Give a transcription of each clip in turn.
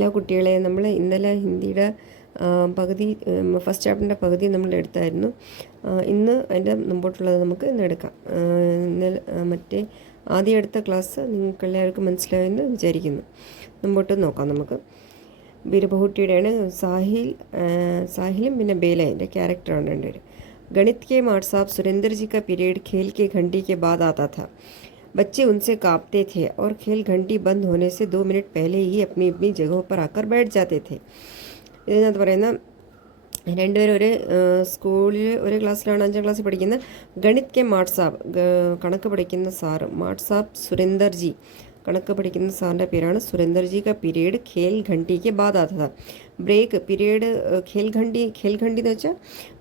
Hello കുട്ടികളെ, നമ്മൾ ഇന്നലെ ഹിന്ദിയുടെ പകുതി ഫസ്റ്റ് ചാപ്റ്ററിൻ്റെ പകുതി നമ്മൾ എടുത്തായിരുന്നു. ഇന്ന് അതിൻ്റെ മുമ്പോട്ടുള്ളത് നമുക്ക് ഇന്ന് എടുക്കാം. ഇന്നലെ മറ്റേ ആദ്യം എടുത്ത ക്ലാസ് നിങ്ങൾക്ക് എല്ലാവർക്കും മനസ്സിലായെന്ന് വിചാരിക്കുന്നു. മുമ്പോട്ട് നോക്കാം നമുക്ക്. വീരബഹുട്ടിയുടെയാണ് സാഹിലും പിന്നെ ബേലയുടെ ക്യാരക്ടറാണ് രണ്ടുപേര്. गणित के मास्टर साहब सुरेंद्र जी का पीरियड खेल के घंटी के बाद आता था. बच्चे उनसे कांपते थे और खेल घंटी बंद होने से 2 मिनट पहले ही अपनी अपनी जगहों पर आकर बैठ जाते थे. ഇതിനകത്ത് പറയുന്ന രണ്ടുപേരും ഒരു സ്കൂളിൽ ഒരു ക്ലാസ്സിലാണ്, 5ാം ക്ലാസ്സിൽ പഠിക്കുന്ന ഗണിത് കെ മാട്ട് സാബ്, കണക്ക് പഠിക്കുന്ന സാറ് മാട്ട് സാബ് സുരേന്ദർ ജി, കണക്ക് പഠിക്കുന്ന സാറിൻ്റെ പേരാണ് സുരേന്ദർ ജി. का पीरियड खेल घंटी के बाद आता था. ബ്രേക്ക് പീരീഡ് ഖേൽ ഘണ്ടി എന്ന് വെച്ചാൽ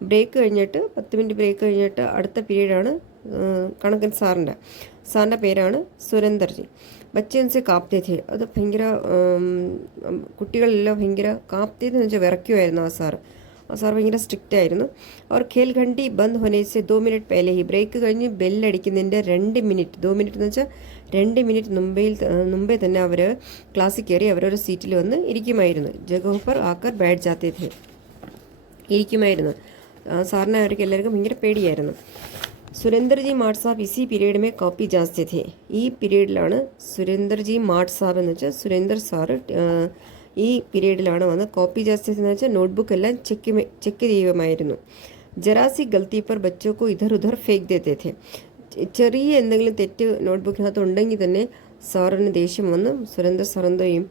ബ്രേക്ക് കഴിഞ്ഞിട്ട് 10 മിനിറ്റ് ബ്രേക്ക് കഴിഞ്ഞിട്ട് അടുത്ത പീരീഡാണ് കണക്കൻ സാറിൻ്റെ പേരാണ് സുരേന്ദർ ജി. ബച്ചൻസ് കാപ്തേ ഥേ, അത് ഭയങ്കര കുട്ടികളെല്ലാം ഭയങ്കര കാപ്തേന്ന് വെച്ചാൽ വിറയ്ക്കുമായിരുന്നു ആ സാർ ഭയങ്കര സ്ട്രിക്റ്റ് ആയിരുന്നു. അവർ ഖേൽ ഘണ്ടി ബന്ദ് ഹോനേസ് 2 മിനിറ്റ് പേലെ ഹി, ബ്രേക്ക് കഴിഞ്ഞ് ബെല്ലടിക്കുന്നതിൻ്റെ 2 മിനിറ്റ്, 2 മിനിറ്റ് എന്ന് വെച്ചാൽ 2 മിനിറ്റ് മുമ്പേ തന്നെ അവർ ക്ലാസ്സിൽ കയറി അവരൊരു സീറ്റിൽ വന്ന് ഇരിക്കുമായിരുന്നു. ജഗഹോപ്പർ ആക്കർ ബാഡ് ജാത്തേ ഥേ, ഇരിക്കുമായിരുന്നു. സാറിനെ അവർക്ക് എല്ലാവർക്കും ഭയങ്കര പേടിയായിരുന്നു. സുരേന്ദർ ജി മാട്ട് സാബ് ഇസി പീരീഡ് മേ കോപ്പി ജാസ്തേ ഥേ, ഈ പീരീഡിലാണ് സുരേന്ദർ ജി മാട്ട് സാബ് എന്ന് വെച്ചാൽ സുരേന്ദർ സാറ് ഈ പീരീഡിലാണ് വന്ന് കോപ്പി ജാസ്തി എന്ന് വെച്ചാൽ നോട്ട്ബുക്ക് എല്ലാം ചെക്ക് ചെയ്യുമായിരുന്നു. ജറാസി ഗൽത്തി പർ ബച്ചോക്കോ ഇധർ ഉധർ ഫേക്ക് ദേത്തേ ഥേ, ചെറിയ എന്തെങ്കിലും തെറ്റ് നോട്ട്ബുക്കിനകത്ത് ഉണ്ടെങ്കിൽ തന്നെ സാറിന് ദേഷ്യം വന്ന് സുരേന്ദർ സാർ എന്ത് ചെയ്യും,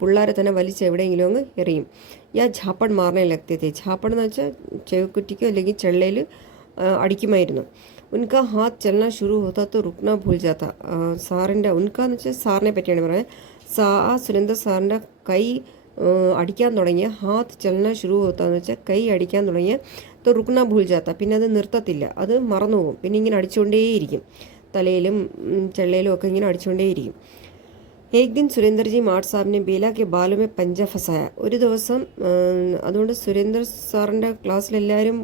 പിള്ളേരെ തന്നെ വലിച്ച് എവിടെയെങ്കിലും അങ്ങ് എറിയും. യാ ഝാപ്പട് മാറണേ ലഗ്തേ ഥേ, ഝാപ്പട് എന്ന് വെച്ചാൽ ചെവിക്കുറ്റിക്കോ അല്ലെങ്കിൽ ചെള്ളയിൽ അടിക്കുമായിരുന്നു. ഉൻക ഹാത്ത് ചലന ശുരു ഹോത്താ തോ റുക്ന ഭൂൽ ജാത്ത, സാറിൻ്റെ ഉൻക എന്ന് വെച്ചാൽ സാറിനെ പറ്റിയാണ് പറയുന്നത്. സുരേന്ദർ സാറിൻ്റെ കൈ അടിക്കാൻ തുടങ്ങിയ, ഹാത്ത് ചലന ശുരു ഹോത്താന്ന് വെച്ചാൽ കൈ അടിക്കാൻ തുടങ്ങിയ തോ റുക്ന ഭൂൽ ജാത്ത, പിന്നെ അത് നിർത്തത്തില്ല, അത് മറന്നു പോകും, പിന്നെ ഇങ്ങനെ അടിച്ചുകൊണ്ടേയിരിക്കും, തലയിലും ചെള്ളയിലും ഒക്കെ ഇങ്ങനെ അടിച്ചുകൊണ്ടേയിരിക്കും. ഏക് ദിൻ സുരേന്ദർ ജി മാട്ട് സാബിനെ ബേല കെ ബാലുമേ പഞ്ച ഫസായ, ഒരു ദിവസം അതുകൊണ്ട് സുരേന്ദർ സാറിൻ്റെ ക്ലാസ്സിലെല്ലാവരും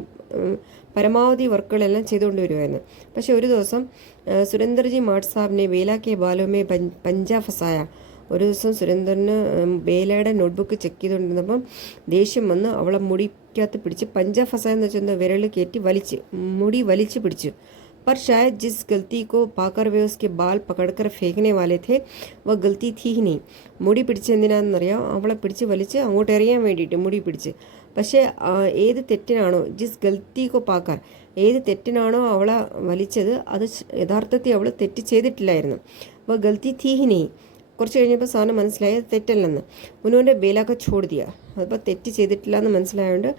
പരമാവധി വർക്കുകളെല്ലാം ചെയ്തുകൊണ്ട് വരുമായിരുന്നു. പക്ഷേ ഒരു ദിവസം സുരേന്ദർ ജി മാട്ട് സാബിനെ ബേല കെ ബാലുമേ പഞ്ച ഫസായ, ഒരു ദിവസം സുരേന്ദറിന് ബേലയുടെ നോട്ട്ബുക്ക് ചെക്ക് ചെയ്തുകൊണ്ടിരുന്നപ്പം ദേഷ്യം വന്ന് അവളെ മുടിക്കകത്ത് പിടിച്ച്, പഞ്ച ഫസായ എന്ന് വെച്ചാൽ വിരൽ കയറ്റി മുടി വലിച്ച് പിടിച്ചു. पर शायद जिस गलती को पाकर वे उसके बाल पकड़कर फेंकने वाले थे वह गलती थी ही नहीं. മുടി പിടിച്ചെന്തിനാണെന്നറിയാം, അവളെ പിടിച്ച് വലിച്ച് അങ്ങോട്ട് എറിയാൻ വേണ്ടിയിട്ട് മുടി പിടിച്ച്. പക്ഷേ ഏത് തെറ്റിനാണോ, ജിസ് ഗൽത്തി കോ പാക്കാർ, ഏത് തെറ്റിനാണോ അവളെ വലിച്ചത് അത് യഥാർത്ഥത്തിൽ അവൾ തെറ്റ് ചെയ്തിട്ടില്ലായിരുന്നു. അപ്പോൾ ഗൽത്തി തീ ഹി നെയ്, കുറച്ച് കഴിഞ്ഞപ്പോൾ സാറിന് മനസ്സിലായത് തെറ്റല്ലെന്ന്. ഉന്നോൻ്റെ ബേലാക്കോ ഛോട് ദിയ, അതിപ്പോൾ തെറ്റ് ചെയ്തിട്ടില്ല എന്ന് മനസ്സിലായതുകൊണ്ട്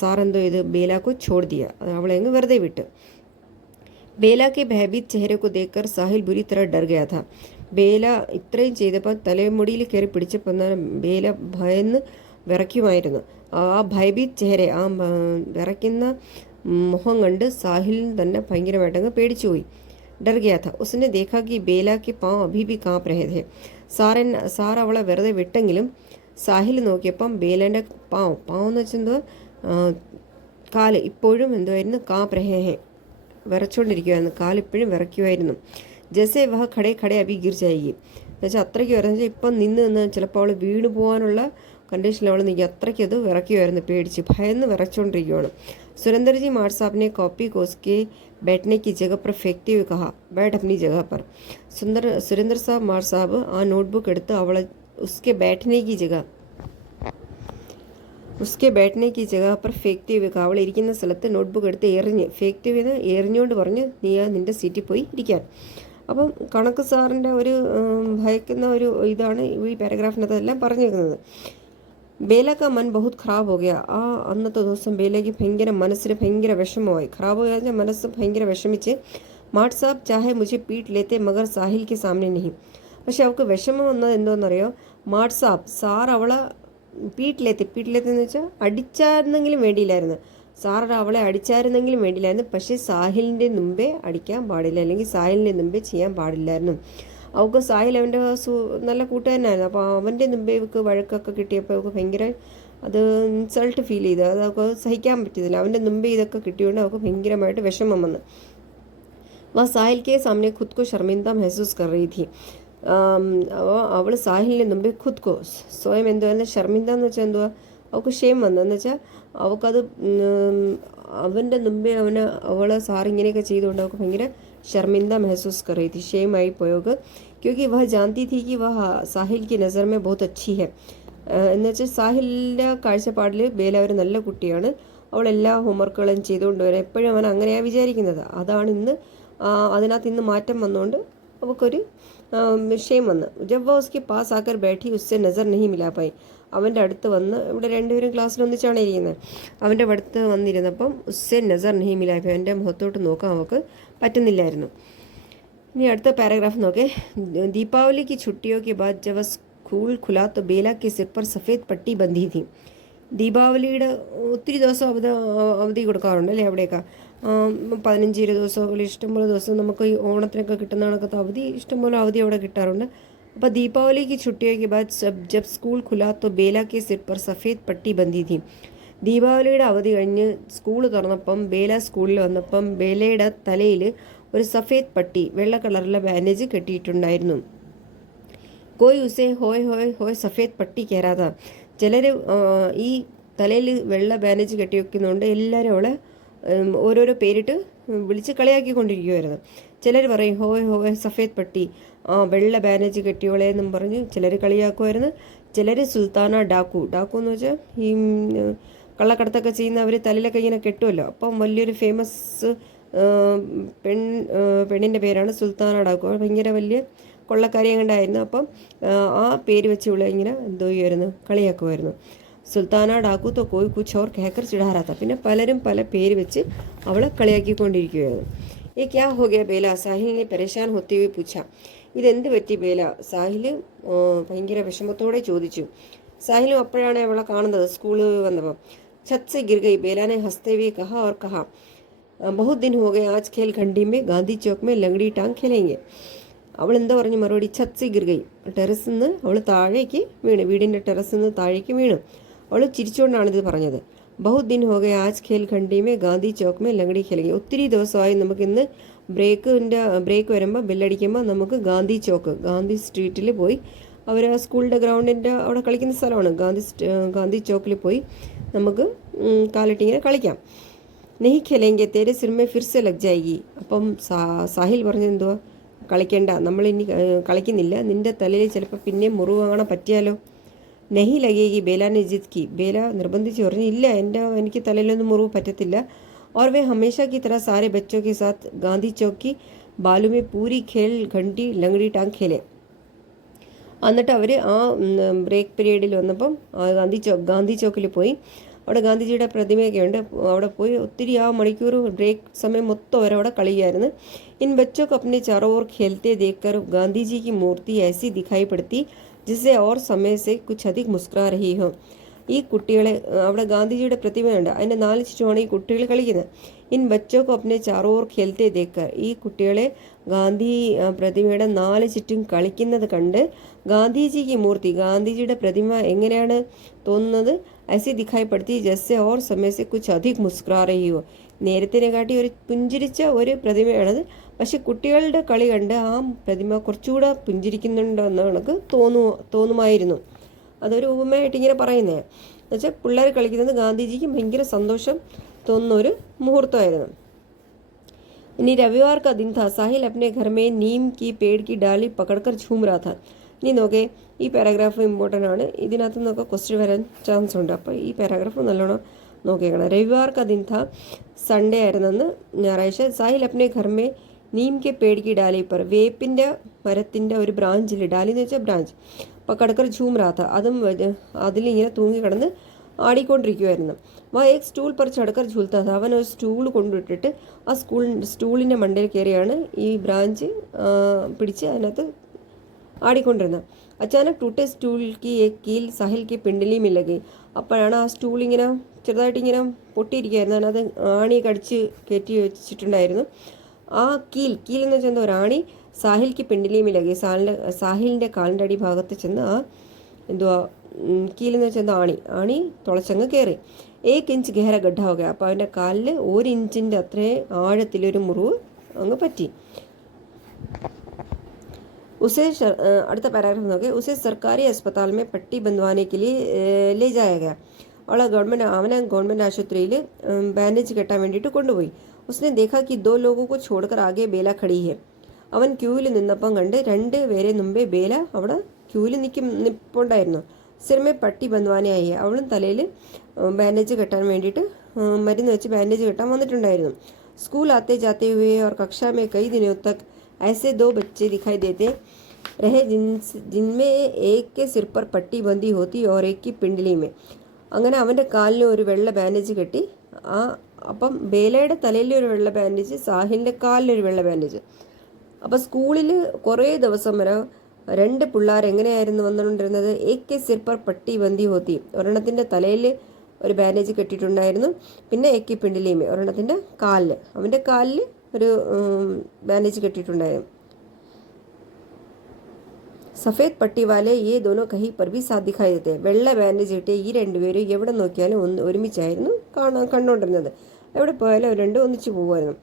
സാർ എന്തോ ചെയ്ത് ബേലാക്കോ ഛോട് ദിയ, അവളെ അങ്ങ് വെറുതെ വിട്ട്. ബേല के भयभीत चेहरे को देखकर साहिल बुरी तरह डर गया था. ബേല ഇത്രയും ചെയ്തപ്പോൾ തലമുടിയിൽ കയറി പിടിച്ചപ്പോൾ ബേല ഭയന്ന് വിറയ്ക്കുമായിരുന്നു. ആ ഭയഭീത് ചെഹരെ, ആ വിറയ്ക്കുന്ന മുഖം കണ്ട് സാഹിലിന് തന്നെ ഭയങ്കരമായിട്ടങ്ങ് പേടിച്ചുപോയി. ഡർ ഗയാ था. उसने देखा कि बेला के पाँव अभी भी काँप रहे थे. സാർ അവളെ വെറുതെ വിട്ടെങ്കിലും സാഹിൽ നോക്കിയപ്പം ബേലേൻ്റെ പാവ് എന്ന് വെച്ചാൽ എന്തോ കാല് ഇപ്പോഴും എന്തുമായിരുന്നു, കാപ്പ് രഹേ ഹേ, വിറച്ചുകൊണ്ടിരിക്കുമായിരുന്നു, കാലിപ്പോഴും വിറയ്ക്കുമായിരുന്നു. ജസേ വഹ ഖടേ അഭി ഗിർ ജായേഗി, എന്നുവെച്ചാൽ അത്രയ്ക്ക് വിറച്ച് ഇപ്പം നിന്ന് ചിലപ്പോൾ അവൾ വീണ് പോകാനുള്ള കണ്ടീഷനിൽ അവൾ നിൽക്കുക, അത്രയ്ക്ക് അത് വിറയ്ക്കുമായിരുന്നു, പേടിച്ച് ഭയന്ന് വിറച്ചുകൊണ്ടിരിക്കുകയാണ്. സുരേന്ദർ ജി മാട്ട് സാബിനെ കോപ്പി കോസ്കെ बैठने की जगह पर फेंकते हुए कहा, बैठ अपनी जगह पर. सुरेंद्र साहब माट साहब ആ നോട്ട്ബുക്ക് എടുത്ത് അവളെ उसके बैठने की जगह पर फेंकते हुए कहा, അവൾ ഇരിക്കുന്ന സ്ഥലത്ത് നോട്ട്ബുക്ക് എടുത്ത് ഫേക്റ്റ് ചെയ്ത് എറിഞ്ഞുകൊണ്ട് പറഞ്ഞ്, നീ നിൻ്റെ സീറ്റിൽ പോയി ഇരിക്കാൻ. അപ്പം കണക്ക് സാറിൻ്റെ ഒരു ഭയക്കുന്ന ഒരു ഇതാണ് ഈ പാരഗ്രാഫിനകത്തെല്ലാം പറഞ്ഞിരിക്കുന്നത്. ബേല കാ മൻ ബഹുത് ഖറാബ് ഹോ ഗയ, ആ അന്നത്തെ ദിവസം ബേലയ്ക്ക് മനസ്സിന് ഭയങ്കര വിഷമമായി. ഖറാബ് ഹോ ഗയ മനസ്സ് ഭയങ്കര വിഷമിച്ച്. മാട്ട് സാബ് ചാഹെ മുझे പീട്ട് ലേത്തെ മഗർ സാഹിൽ കെ സാമനെ नहीं. പക്ഷെ അവൾക്ക് വിഷമം വന്നത് എന്തോന്നറിയോ, മാട്ട് സാർ അവളെ പീട്ടിലെന്ന് വെച്ചാൽ അടിച്ചായിരുന്നെങ്കിലും വേണ്ടിയില്ലായിരുന്നു, സാർ അവളെ അടിച്ചായിരുന്നെങ്കിലും വേണ്ടിയില്ലായിരുന്നു. പക്ഷേ സാഹിലിൻ്റെ മുമ്പേ അടിക്കാൻ പാടില്ല, അല്ലെങ്കിൽ സാഹിലിൻ്റെ മുമ്പേ ചെയ്യാൻ പാടില്ലായിരുന്നു. അവൾക്ക് സാഹിൽ അവൻ്റെ നല്ല കൂട്ടുകാരനായിരുന്നു. അപ്പോൾ അവൻ്റെ മുമ്പേ ഇവൾക്ക് വഴക്കൊക്കെ കിട്ടിയപ്പോൾ അവൾക്ക് ഭയങ്കര അത് ഇൻസൾട്ട് ഫീൽ ചെയ്ത്, അത് അവൾക്ക് സഹിക്കാൻ പറ്റിയതില്ല. അവൻ്റെ മുമ്പേ ഇതൊക്കെ കിട്ടിയതുകൊണ്ട് അവൾക്ക് ഭയങ്കരമായിട്ട് വിഷമം വന്നു. वह साहिल के सामने खुद को शर्मिंदा महसूस कर रही थी. അവൾ സാഹിലിന് മുമ്പേ ഖുദ് കോ സ്വയം എന്തുവാ ഷർമിന്ദ എന്ന് വെച്ചാൽ എന്തുവാ അവൾക്ക് ഷെയിം വന്നതെന്ന് വെച്ചാൽ അവൾക്കത് അവൻ്റെ മുമ്പേ അവളെ സാറിങ്ങനെയൊക്കെ ചെയ്തുകൊണ്ട് അവൾക്ക് ഭയങ്കര शर्मिंदा महसूस कर रही थी, शेम आई पोयोग, क्योंकि वह जानती थी कि वह साहिल की नज़र में बहुत अच्छी है. എന്ന് വെച്ചാൽ സാഹിലിൻ്റെ കാഴ്ചപ്പാടിൽ ബേല ഒരു നല്ല കുട്ടിയാണ്, അവൾ എല്ലാ ഹോംവർക്കുകളും ചെയ്തുകൊണ്ട് വരാം, എപ്പോഴും അവൻ അങ്ങനെയാണ് വിചാരിക്കുന്നത്. അതാണ് ഇന്ന് അതിനകത്ത് ഇന്ന് മാറ്റം വന്നുകൊണ്ട് അവൾക്കൊരു ഷെയിം വന്ന്. ജബ് വ ഉസ്കെ പാസ് ആക്കർ ബൈഠി ഉസ്സെ നസർ നെഹി മിലാ പായി. അവൻ്റെ അടുത്ത് വന്ന്, ഇവിടെ രണ്ടുപേരും ക്ലാസ്സിൽ ഒന്നിച്ചാണ് ഇരിക്കുന്നത്, അവൻ്റെ അടുത്ത് വന്നിരുന്നപ്പം ഉസ്സെ നസർ നെഹി മിലാ പായി, എൻ്റെ മുഖത്തോട്ട് നോക്കാൻ അവൾക്ക് പറ്റുന്നില്ലായിരുന്നു. ഇനി അടുത്ത പാരഗ്രാഫ് നോക്കേ. ദീപാവലി की छुट्टियों के बाद जब स्कूल खुला तो बेला के सिर पर सफ़ेद पट्टी बंधी थी. ദീപാവലിയുടെ ഒത്തിരി ദിവസം അവധി കൊടുക്കാറുണ്ട് അല്ലേ അവിടെയൊക്കെ, 15-20 ദിവസം, ഇഷ്ടംപോലെ ദിവസം നമുക്ക് ഈ ഓണത്തിനൊക്കെ കിട്ടുന്ന കണക്കത്തെ അവധി, ഇഷ്ടംപോലെ അവധി അവിടെ കിട്ടാറുണ്ട്. അപ്പോൾ ദീപാവലിക്ക് छुट्टियों बाद जब स्कूल खुला तो बेला के सिर पर सफ़ेद पट्टी बंधी थी. ദീപാവലിയുടെ അവധി കഴിഞ്ഞ് സ്കൂൾ തുറന്നപ്പം ബേല സ്കൂളിൽ വന്നപ്പം ബേലയുടെ തലയിൽ ഒരു സഫേദ് പട്ടി, വെള്ള കളറിലെ ബാൻഡേജ് കെട്ടിയിട്ടുണ്ടായിരുന്നു. കോയ് ഉസേ ഹോയ് ഹോയ് ഹോയ് സഫേദ് പട്ടി കയറാത. ചിലർ ഈ തലയിൽ വെള്ള ബാൻഡേജ് കെട്ടി വെക്കുന്നതുകൊണ്ട് എല്ലാവരും അവളെ ഓരോരോ പേരിട്ട് വിളിച്ച് കളിയാക്കിക്കൊണ്ടിരിക്കുമായിരുന്നു. ചിലർ പറയും ഹോയ് ഹോയ് സഫേദ് പട്ടി, വെള്ള ബാനേജ് കെട്ടിയോളെ എന്നും പറഞ്ഞ് ചിലർ കളിയാക്കുമായിരുന്നു. ചിലർ സുൽത്താന ഡാക്കു, ഡാക്കു എന്ന് വെച്ചാൽ ഈ കള്ളക്കടത്തൊക്കെ ചെയ്യുന്ന അവർ തലയിലൊക്കെ ഇങ്ങനെ കെട്ടുമല്ലോ, അപ്പം വലിയൊരു ഫേമസ് പെണ്ണിൻ്റെ പേരാണ് സുൽത്താന ഡാക്കു. ഭയങ്കര വലിയ കൊള്ളക്കാരി കണ്ടായിരുന്നു. അപ്പം ആ പേര് വെച്ച് ഇവിടെ ഇങ്ങനെ എന്തോ ചെയ്യുമായിരുന്നു, കളിയാക്കുമായിരുന്നു. സുൽത്താന ഡാക്കു തോ കോയി കുച്ച് ഓർ കേക്കർ ചിടാറാത്ത. പിന്നെ പലരും പല പേര് വെച്ച് അവളെ കളിയാക്കിക്കൊണ്ടിരിക്കുകയായിരുന്നു. ये क्या हो गया बेला, साहिल ने परेशान होते हुए पूछा. ഇതെന്ത് പറ്റി ബേല, സാഹിൽ ഭയങ്കര വിഷമത്തോടെ ചോദിച്ചു. സാഹിലും അപ്പോഴാണ് അവളെ കാണുന്നത് സ്കൂളിൽ വന്നപ്പോൾ. ഛത്ത് സെ ഗിർ ഗയി, ബേല നെ ഹസ്തേ ഹുए कहा और कहा बहुत दिन हो गए आज खेल खंडी में गांधी चौक में लंगड़ी टांग खेलेंगे. അവൾ എന്താ പറഞ്ഞു മറുപടി, ഛത്ത് സെ ഗിർ ഗയി, ടെറസിൽ നിന്ന് അവൾ താഴേക്ക് വീണ്, വീടിൻ്റെ ടെറസിൽ നിന്ന് താഴേക്ക് വീണു. അവൾ ചിരിച്ചുകൊണ്ടാണിത് പറഞ്ഞത്. बहुत दिन हो गए आज खेल खंडी में गांधी चौक में लंगड़ी खेलेंगे. ഒത്തിരി ദിവസമായി നമുക്കിന്ന് ബ്രേക്ക് വരുമ്പോൾ ബെല്ലടിക്കുമ്പോൾ നമുക്ക് ഗാന്ധി സ്ട്രീറ്റിൽ പോയി, അവർ ആ സ്കൂളിൻ്റെ ഗ്രൗണ്ടിൻ്റെ അവിടെ കളിക്കുന്ന സ്ഥലമാണ്, ഗാന്ധി ചോക്കിൽ പോയി നമുക്ക് കാലിട്ടിങ്ങനെ കളിക്കാം. നെഹി ഖേലെങ്കെ തേരെ സിർമേ ഫിർസെ ലഗ് ജായേഗി. അപ്പം സാഹിൽ പറഞ്ഞത് എന്തുവാ, കളിക്കണ്ട, നമ്മളിനി കളിക്കുന്നില്ല, നിൻ്റെ തലയിൽ ചിലപ്പോൾ പിന്നെ മുറിവ് കാണാൻ പറ്റിയാലോ. നെഹി ലഗേഗി, ബേലാനെ ജിദ് കി. ബേല നിർബന്ധിച്ച് പറഞ്ഞു, ഇല്ല, എനിക്ക് തലയിലൊന്നും മുറിവ് പറ്റത്തില്ല. और वे हमेशा की तरह सारे बच्चों के साथ गांधी चौक की बालू में पूरी खेल घंटी लंगड़ी टांग खेले. എന്നിട്ട് അവർ ആ ബ്രേക്ക് പീരീഡിൽ വന്നപ്പം ഗാന്ധി ചോക്കിൽ പോയി, അവിടെ ഗാന്ധിജിയുടെ പ്രതിമയൊക്കെ ഉണ്ട്, അവിടെ പോയി ഒത്തിരി ആ മണിക്കൂർ ബ്രേക്ക് സമയം മൊത്തം അവരവിടെ കളിയായിരുന്നു. इन बच्चों को अपने चारों ओर खेलते देखकर गांधी जी की मूर्ति ऐसी दिखाई पड़ती जिससे और समय से कुछ अधिक मुस्कुरा रही हो. ഈ കുട്ടികളെ, അവിടെ ഗാന്ധിജിയുടെ പ്രതിമയുണ്ട്, അതിൻ്റെ 4 ചുറ്റുമാണ് ഈ കുട്ടികൾ കളിക്കുന്നത്. ഇൻ ബച്ചോക്ക് അപ്നെ ചാറോ ഓർ ഖേൽത്തെ ദേക്കർ, ഈ കുട്ടികളെ ഗാന്ധി പ്രതിമയുടെ 4 ചുറ്റും കളിക്കുന്നത് കണ്ട് ഗാന്ധിജിക്ക് മൂർത്തി, ഗാന്ധിജിയുടെ പ്രതിമ എങ്ങനെയാണ് തോന്നുന്നത്, ऐसी दिखाई पड़ती जैसे और समय से कुछ अधिक मुस्कुरा रही हो. നേരത്തിനെ കാട്ടി ഒരു പുഞ്ചിരിച്ച ഒരു പ്രതിമയാണത്, പക്ഷെ കുട്ടികളുടെ കളി കണ്ട് ആ പ്രതിമ കുറച്ചുകൂടെ പുഞ്ചിരിക്കുന്നുണ്ടെന്ന് കണക്ക് തോന്നുമായിരുന്നു. അതൊരു ഉപമയായിട്ട് ഇങ്ങനെ പറയുന്നത് എന്നുവെച്ചാൽ പിള്ളേർ കളിക്കുന്നത് ഗാന്ധിജിക്ക് ഭയങ്കര സന്തോഷം തോന്നുന്ന ഒരു മുഹൂർത്തമായിരുന്നു. ഇനി രവിവാർ കാ ദിൻ था, साहिल अपने घर में नीम की पेड़ की डाली पकड़कर झूम रहा था. ഇനി നോക്കേ, ഈ പാരഗ്രാഫ് ഇമ്പോർട്ടൻ്റ് ആണ്, ഇതിനകത്ത് നിന്നൊക്കെ ക്വസ്റ്റ്യൻ വരാൻ ചാൻസ് ഉണ്ട്, അപ്പോൾ ഈ പാരഗ്രാഫ് നല്ലോണം നോക്കിയേക്കണം. രവിവാർ കാ ദിൻ था, സൺഡേ ആയിരുന്നെന്ന്, ഞായറാഴ്ച. സാഹിൽ അപ്നെ ഘർ മേ നീം കെ പേട് കി ഡാലി പർ, വേപ്പിൻ്റെ മരത്തിൻ്റെ ഒരു ബ്രാഞ്ചിൽ, ഡാലി എന്ന് വെച്ചാൽ ബ്രാഞ്ച്, പക്കടക്കർ ഝൂം റാത്ത, അതും അതിലിങ്ങനെ തൂങ്ങിക്കിടന്ന് ആടിക്കൊണ്ടിരിക്കുമായിരുന്നു. വാ ഏക് സ്റ്റൂൾ പർ ചടക്കർ ഝൂൽത്താ ഥാ, അവൻ ഒരു സ്റ്റൂൾ കൊണ്ടുവിട്ടിട്ട് ആ സ്റ്റൂളിൻ്റെ മണ്ടയിൽ കയറിയാണ് ഈ ബ്രാഞ്ച് പിടിച്ച് അതിനകത്ത് ആടിക്കൊണ്ടിരുന്നത്. അച്ചാനക് ടൂട്ടെ സ്റ്റൂൾ കി ഏക് കീൽ സാഹിൽ കി പിണ്ടലി മില്ലകി, അപ്പോഴാണ് ആ സ്റ്റൂൾ ഇങ്ങനെ ചെറുതായിട്ട് ഇങ്ങനെ പൊട്ടിയിരിക്കുകയായിരുന്നു, അതിനകത്ത് ആണി കടിച്ച് കയറ്റി വെച്ചിട്ടുണ്ടായിരുന്നു. ആ കീൽ എന്ന് വെച്ചാൽ എന്താ, ഒരാണി സാഹിൽക്ക് പിണ്ടിലിയുമില്ലകി, സാഹിലിൻ്റെ കാലിൻ്റെ അടി ഭാഗത്ത് ചെന്ന് ആ എന്തുവാ കീലെന്ന് വെച്ചാൽ എന്താ, ആണി തുളച്ചങ്ങ് കയറി. 1 ഇഞ്ച് ഗഹര ഗഡ്ഡ ഹോ ഗയ, അപ്പോൾ അവൻ്റെ കാലിൽ 1 ഇഞ്ചിൻ്റെ അത്രയും ആഴത്തിലൊരു മുറിവ് അങ്ങ് പറ്റി. അടുത്ത പാരാഗ്രാഫ് നോക്കിയാൽ ഉസെ സർക്കാരി अस्पताल में पट्टी बंधवाने के लिए ले जाया गया. അവളെ ഗവൺമെൻറ് ആശുപത്രിയിൽ ബാൻഡേജ് കെട്ടാൻ വേണ്ടിയിട്ട് കൊണ്ടുപോയി. ഉസ്നെ ദേഖാ കി ദോ ലോഗോ കോ ഛോഡ്കർ ആകെ ബേല ഖടി ഹെ. അവൻ ക്യൂവിൽ നിന്നപ്പം കണ്ട് 2 പേരെ മുമ്പേ ബേല അവിടെ ക്യൂവിൽ നിൽപ്പുണ്ടായിരുന്നു. സിർമേ പട്ടി ബന്ധവാനായി, അവളും തലയിൽ ബാൻഡേജ് കെട്ടാൻ വേണ്ടിയിട്ട് മരുന്ന് വെച്ച് ബാൻഡേജ് കെട്ടാൻ വന്നിട്ടുണ്ടായിരുന്നു. स्कूल आते जाते हुए और कक्षा में कई दिनों तक ऐसे 2 बच्चे दिखाई देते रहे जिनमें एक के सिर पर पट्टी बंधी होती और एक की पिंडली में. അങ്ങനെ അവൻ്റെ കാലിന് ഒരു വെള്ള ബാൻഡേജ് കെട്ടി. അപ്പം ബേലയുടെ തലയിൽ ഒരു വെള്ള ബാൻഡേജ്, സാഹിലിൻ്റെ കാലിലൊരു വെള്ള ബാൻഡേജ്. അപ്പോൾ സ്കൂളിൽ കുറേ ദിവസം വരെ 2 പിള്ളേർ എങ്ങനെയായിരുന്നു വന്നുകൊണ്ടിരുന്നത്? ഏക് കെ സിർ പർ പട്ടി ബന്ദി ഹോത്തി, ഒരെണ്ണത്തിൻ്റെ തലയിൽ ഒരു ബാൻഡേജ് കെട്ടിയിട്ടുണ്ടായിരുന്നു. പിന്നെ ഏക്ക് പിണ്ടിലിമേ, ഒരെണ്ണത്തിൻ്റെ കാലിൽ, അവൻ്റെ കാലിൽ ഒരു ബാൻഡേജ് കെട്ടിയിട്ടുണ്ടായിരുന്നു. സഫേദ് പട്ടി വാലെ ഈ ദോനോ കഹി പർ ഭി സാഥ് ദിഖായി ദേത്തെ. വെള്ള ബാൻഡേജ് കിട്ടിയ ഈ 2 പേരും എവിടെ നോക്കിയാലും ഒരുമിച്ചായിരുന്നു കണ്ടുകൊണ്ടിരുന്നത്. എവിടെ പോയാലും അവർ 2 ഒന്നിച്ച് പോകുമായിരുന്നു.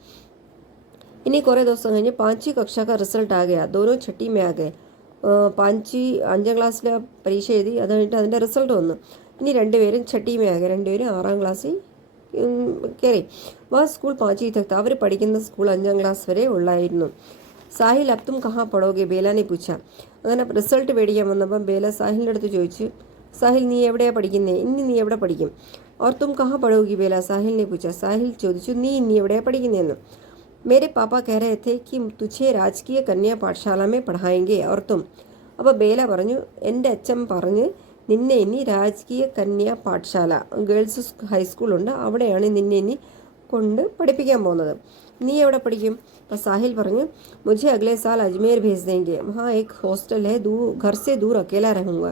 ഇനി കുറേ ദിവസം കഴിഞ്ഞ് 5वीं कक्षा का റിസൾട്ട് ആ ഗയാ. ദോനോ ഛട്ടി മേ ആ ഗയെ. 5ാം ക്ലാസ്സിലെ പരീക്ഷ എഴുതി, അത് കഴിഞ്ഞിട്ട് അതിൻ്റെ റിസൾട്ട് വന്നു. ഇനി 2 പേരും ഛട്ടി മേ ആ ഗയെ. 2 പേരും 6ാം ക്ലാസ്സിൽ കയറി. വാ സ്കൂൾ 5वीं तक. അവർ പഠിക്കുന്ന സ്കൂൾ 5ാം ക്ലാസ് വരെ ഉള്ളായിരുന്നു. സാഹിൽ അബ് തും കഹാ പഠോगे, ബേലാനെ പൂച്ച. അങ്ങനെ റിസൾട്ട് മേടിക്കാൻ വന്നപ്പം ബേല സാഹിലിൻ്റെ അടുത്ത് ചോദിച്ചു, സാഹിൽ നീ എവിടെയാണ് പഠിക്കുന്നത്? ഇനി നീ എവിടെ പഠിക്കും? ഓർ തും കഹാ പഠോगी ബേല, സാഹിലിനെ പൂച്ച. സാഹിൽ ചോദിച്ചു, നീ ഇനി എവിടെയാണ് പഠിക്കുന്നതെന്ന്. मेरे पापा कह रहे थे कि तुझे राजकीय कन्या पाठशाला में पढ़ाएंगे और तुम. അപ്പോൾ ബേല പറഞ്ഞു, എൻ്റെ അച്ഛൻ പറഞ്ഞ് നിന്നെ ഇനി രാജകീയ കന്യാ പാഠശാല, ഗേൾസ് ഹൈസ്കൂളുണ്ട്, അവിടെയാണ് നിന്നെ ഇനി കൊണ്ട് പഠിപ്പിക്കാൻ പോകുന്നത്. നീ എവിടെ പഠിക്കും? അപ്പോൾ സാഹിൽ പറഞ്ഞു, മുझे अगले साल अजमेर भेज देंगे, वहाँ एक हॉस्टल है, घर से दूर अकेला रहूँगा.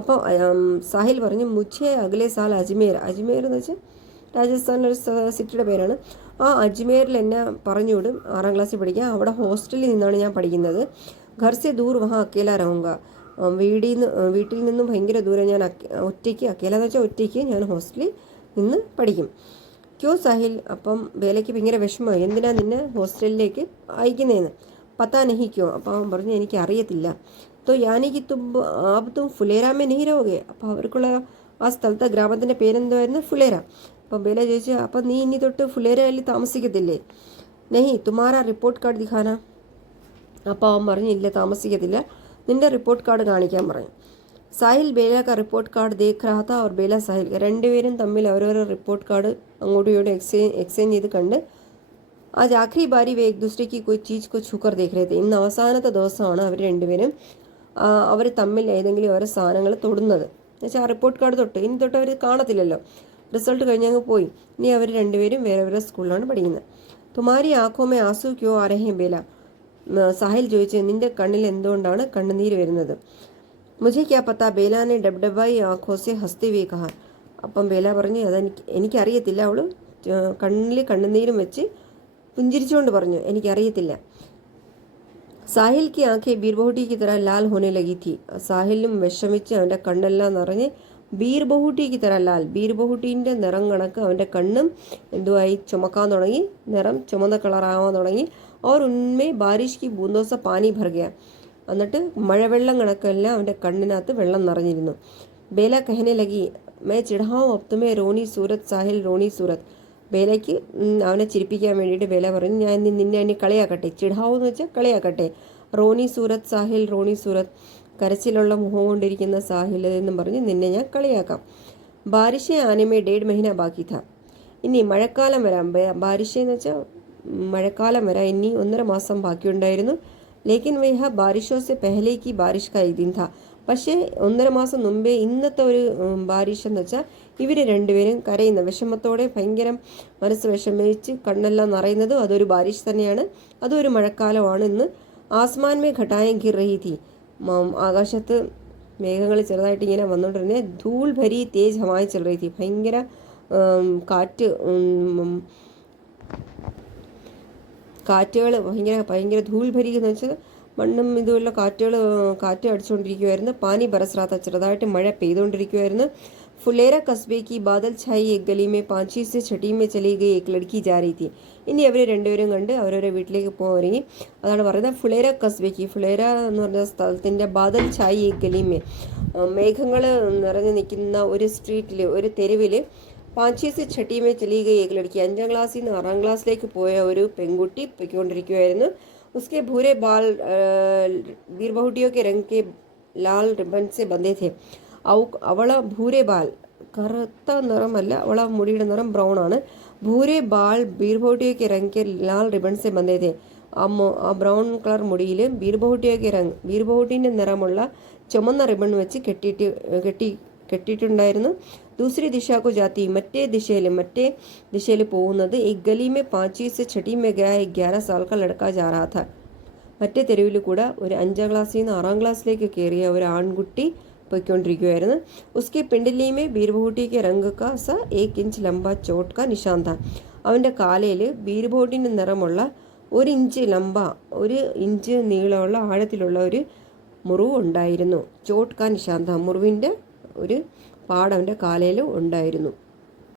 അപ്പോൾ സാഹിൽ പറഞ്ഞു, മുझे अगले साल अजमेर, അജ്മേർ എന്ന് വെച്ചാൽ രാജസ്ഥാനിലൊരു സിറ്റിയുടെ പേരാണ്. ആ അജ്മേറിൽ എന്നെ പറഞ്ഞുവിടും, 6ാം ക്ലാസ്സിൽ പഠിക്കാം, അവിടെ ഹോസ്റ്റലിൽ നിന്നാണ് ഞാൻ പഠിക്കുന്നത്. ഘർ സെ ദൂർ വഹാ അക്കേല രഹൂങ്ക, വീട്ടിൽ നിന്നും ഭയങ്കര ദൂരം ഞാൻ ഒറ്റയ്ക്ക്, അക്കേല എന്ന് വെച്ചാൽ ഒറ്റയ്ക്ക് ഞാൻ ഹോസ്റ്റലിൽ നിന്ന് പഠിക്കും. ക്യോ സാഹിൽ. അപ്പം ബേലയ്ക്ക് ഭയങ്കര വിഷമമായി, എന്തിനാ നിന്നെ ഹോസ്റ്റലിലേക്ക് അയക്കുന്നതെന്ന്. പത്താ നഹി ക്യോ. അപ്പോൾ അവൻ പറഞ്ഞു, എനിക്ക് അറിയത്തില്ല. തോ യാനിക്ക് തും ഫുലേരാമേ നഹി രഹോഗെ. അപ്പോൾ അവർക്കുള്ള ആ സ്ഥലത്തെ ഗ്രാമത്തിൻ്റെ പേരെന്തുമായിരുന്നു? ഫുലേര. അപ്പം ബേല ചോദിച്ചു, അപ്പം നീ ഇനി തൊട്ട് ഫുലേരയിൽ താമസിക്കത്തില്ലേ? നഹി തുമാരാ റിപ്പോർട്ട് കാർഡ് ദിഖാന. അപ്പോൾ അവൻ പറഞ്ഞു, ഇല്ല താമസിക്കത്തില്ല, നിൻ്റെ റിപ്പോർട്ട് കാർഡ് കാണിക്കാൻ പറഞ്ഞു. സാഹിൽ ബേല കാ റിപ്പോർട്ട് കാർഡ് ദേഖ് രഹാ താ ഓർ ബേല സാഹിൽ. 2 പേരും തമ്മിൽ അവരവരുടെ റിപ്പോർട്ട് കാർഡ് അങ്ങോട്ടും ഇങ്ങോട്ടും എക്സ്ചേഞ്ച് ചെയ്ത് കണ്ട്. ആജ് ആഖിരി ബാരി വേ ഏക് ദൂസരെ കി കോയി ചീസ് കോ ഛൂക്കർ ദേഖ് രഹേ തെ. ഇന്ന് അവസാനത്തെ ദിവസമാണ് അവർ 2 പേരും അവർ തമ്മിൽ ഏതെങ്കിലും ഓരോ സാധനങ്ങൾ തൊടുന്നത്. എന്നുവെച്ചാൽ ആ റിപ്പോർട്ട് കാർഡ് തൊട്ട് ഇനി തൊട്ട് അവർ കാണത്തില്ലല്ലോ, റിസൾട്ട് കഴിഞ്ഞങ്ങ് പോയി. ഇനി അവർ 2 പേരും വേറെ വേറെ സ്കൂളിലാണ് പഠിക്കുന്നത്. തുമാരി ആഖോമേ ആസു ക്യോ ആ രഹേ ബേല. സാഹിൽ ചോദിച്ചു, നിൻ്റെ കണ്ണിൽ എന്തുകൊണ്ടാണ് കണ്ണുനീര് വരുന്നത്? മുझे क्या पता, ബേലാനെ ഡബ്ഡബായി ആഖോ സെ ഹസ്തി വേ കഹാ. അപ്പം ബേല പറഞ്ഞു, എനിക്കറിയത്തില്ല. അവൾ കണ്ണിൽ കണ്ണുനീരും വെച്ച് പുഞ്ചിരിച്ചുകൊണ്ട് പറഞ്ഞു, എനിക്കറിയത്തില്ല. സാഹിൽ കി ആഖെ ബീർബഹുട്ടി കി തര ലാൽ ഹോനെ ലഗി थी. സാഹിലും വിഷമിച്ച് അവൻ്റെ കണ്ണെല്ലാം നിറഞ്ഞ് ബീർബഹുട്ടിക്ക് തര ലാൽ, ബീർബഹുട്ടീൻ്റെ നിറം കണക്ക് അവൻ്റെ കണ്ണും എന്തുവായി ചുമക്കാൻ തുടങ്ങി, നിറം ചുമന്ന കളറാവാൻ തുടങ്ങി. और उनमें बारिश की बूंदों से पानी भर गया. എന്നിട്ട് മഴവെള്ളം കണക്കെല്ലാം അവൻ്റെ കണ്ണിനകത്ത് വെള്ളം നിറഞ്ഞിരുന്നു. ബേല കഹനെ ലഗി, മേ ചിടാവും അബ് തുമേ റോണി സൂരത് സാഹിൽ റോണി സൂരത്. ബേലയ്ക്ക് അവനെ ചിരിപ്പിക്കാൻ വേണ്ടിയിട്ട് ബേല പറഞ്ഞു, ഞാൻ നിന്നെ ഇനി കളിയാക്കട്ടെ. ചിടാവും എന്ന് വെച്ചാൽ കളിയാക്കട്ടെ. റോണി സൂരത് സാഹിൽ റോണി സൂരത്, കരച്ചിലുള്ള മുഖം കൊണ്ടിരിക്കുന്ന സാഹിൽ എന്നും പറഞ്ഞ് നിന്നെ ഞാൻ കളിയാക്കാം. ബാരിഷ ആനമേ 1.5 മഹീന ബാക്കി था. ഇനി മഴക്കാലം വരാം. ബാരിഷ എന്ന് വെച്ചാൽ മഴക്കാലം വരാൻ ഇനി 1.5 മാസം ബാക്കിയുണ്ടായിരുന്നു. ലേക്കിൻ വഹ ബാരിഷോ സെ പെഹലെ കി ബാരിഷ് കാ ഏക് ദിൻ था. പക്ഷേ 1.5 മാസം മുമ്പേ ഇന്നത്തെ ഒരു ബാരിഷ് എന്ന് വെച്ചാൽ ഇവർ 2 പേരും കരയുന്ന വിഷമത്തോടെ ഭയങ്കര മനസ്സ് വിഷമിച്ച് കണ്ണെല്ലാം നിറയുന്നതും അതൊരു ബാരിഷ് തന്നെയാണ്, അതൊരു മഴക്കാലമാണ്. ഇന്ന് ആസ്മാൻ മേ ഘട്ടായം ഗിർ റഹി थी. ആകാശത്ത് മേഘങ്ങൾ ചെറുതായിട്ട് ഇങ്ങനെ വന്നുകൊണ്ടിരുന്നേ. ധൂൾ ഭരി തേജ് ഹവായി ചെൽ റഹി थी. ഭയങ്കര കാറ്റുകൾ ഭയങ്കര ധൂൾ ഭരിക്കുന്ന വെച്ചാൽ മണ്ണും ഇതുമുള്ള കാറ്റ് അടിച്ചുകൊണ്ടിരിക്കുമായിരുന്നു. പാനി ബറസ്രാത്ത, ചെറുതായിട്ട് മഴ പെയ്തുകൊണ്ടിരിക്കുമായിരുന്നു. फुलेरा कस्बे की बादल छाई एक गली में 5वीं से 6वीं में चली गई एक लड़की जा रही थी. ഇനി അവർ രണ്ടുപേരും കണ്ട് അവരവരെ വീട്ടിലേക്ക് പോകാൻ ഒരുങ്ങി. അതാണ് പറയുന്നത് ഫുളേര കസ്ബയ്ക്ക്. ഫുളേര എന്ന് പറഞ്ഞ സ്ഥലത്തിൻ്റെ ബാദൽ ഛായി एक गली में മേഘങ്ങൾ നിറഞ്ഞു നിൽക്കുന്ന ഒരു സ്ട്രീറ്റിൽ, ഒരു തെരുവിൽ 5वीं से 6वीं में चली गई एक लड़की, 5ാം ക്ലാസ്സിൽ നിന്ന് 6ാം ക്ലാസ്സിലേക്ക് പോയ ഒരു പെൺകുട്ടി പൊയ്ക്കൊണ്ടിരിക്കുകയായിരുന്നു. उसके भूरे बाल बीरबहुटियों के रंग के लाल रिबन से बंधे थे. അവള ഭൂരെ ബാൽ, കറുത്ത നിറമല്ല, അവള മുടിയുടെ നിറം ബ്രൗൺ ആണ്. ഭൂരെ ബാൽ ബീർബഹുട്ടിയൊക്കെ രംഗ് ലാൽ റിബൺ സെ ബന്ധേ थे. ആ ബ്രൗൺ കളർ മുടിയിൽ ബീർബഹുട്ടിയൊക്കെ രംഗ്, ബീർബഹുട്ടിൻ്റെ നിറമുള്ള ചുമന്ന റിബൺ വെച്ച് കെട്ടിയിട്ടുണ്ടായിരുന്നു. ദൂസരി ദിശാക്കു ജാത്തി, മറ്റേ ദിശയിൽ പോകുന്നത്. एक गली में 5वीं से 6वीं में गया एक 11 साल का लड़का जा रहा था. മറ്റേ തെരുവിൽ കൂടെ ഒരു 5ാം ക്ലാസ്സിൽ നിന്ന് 6ാം ക്ലാസ്സിലേക്ക് കയറിയ ഒരു ആൺകുട്ടി പൊയ്ക്കൊണ്ടിരിക്കുകയായിരുന്നു. ഉസ്കെ പിണ്ടലി മേ ബീർബഹുട്ടിക്ക് രംഗ് കാ സ 1 ഇഞ്ച് ലംബ ചോട്ട് കാ നിശാൻ താ. അവൻ്റെ കാലയിൽ ബീർബഹുട്ടിൻ്റെ നിറമുള്ള 1 ഇഞ്ച് ലംബ, 1 ഇഞ്ച് നീളമുള്ള ആഴത്തിലുള്ള ഒരു മുറിവ് ഉണ്ടായിരുന്നു. ചോട്ട് കാ നിശാൻ താ, മുറിവിൻ്റെ ഒരു പാടവൻ്റെ കാലയിൽ ഉണ്ടായിരുന്നു.